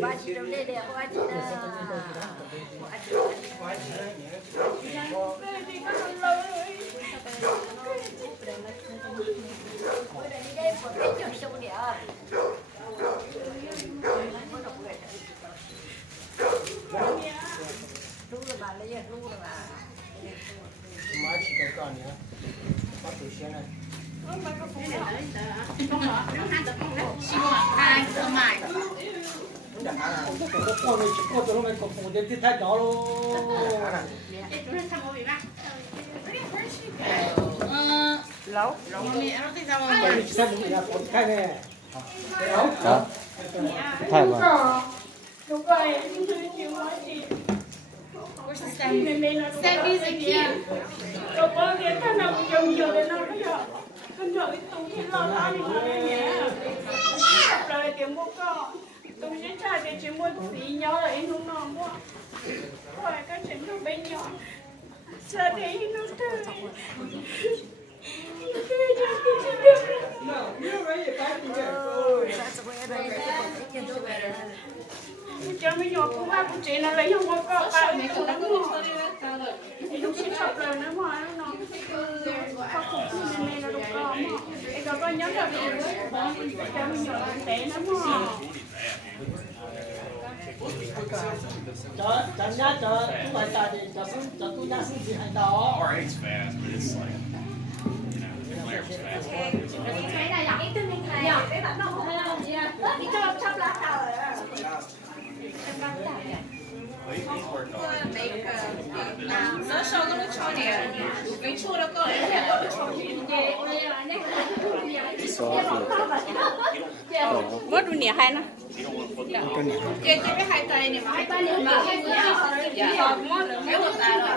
Ba chị đâu đây đẹp quá chị đó. Má chỉ có con nữa, bắt từ xe này. Có con này chỉ có tụi nó còn phụ đến thay đó luôn. Lâu. Vậy thì sao mình làm con thay này? Đó. Thay mà. Đúng rồi, chịu nói chị. Xem đi gì kia. Rồi có cái thằng nào dùng nhiều để nó bây giờ. Con chờ cái tùng thì lo lắng thì nó nhẹ. Rồi tiếng bố con. Tùng với cha thì chỉ muốn tí nhau là em không ngon quá. Rồi các chuyện nó bên nhỏ. Sợ thế nó trời. Cho mấy nhỏ cũng ba cũng chị nó lấy không có ba mấy con lắm rồi thì lúc xếp sập rồi nó mà nó khắc phục nên này là được con mà cái đó con nhớ được cho mấy nhỏ té lắm mà Cho nhá cho chúng bài tài thì cho tôi nhá xin gì hay đó. R8's fast, but it's like, you know, Flair's fast. Cái này là cái tương này nhỏ cái bạn nó đi cho chắp lá thảo rồi. nó sau nó cho nè mấy chua nó có để nó cho mất luôn nè hai nó cái hai tay này mà hai tay này mà mất cái một tay rồi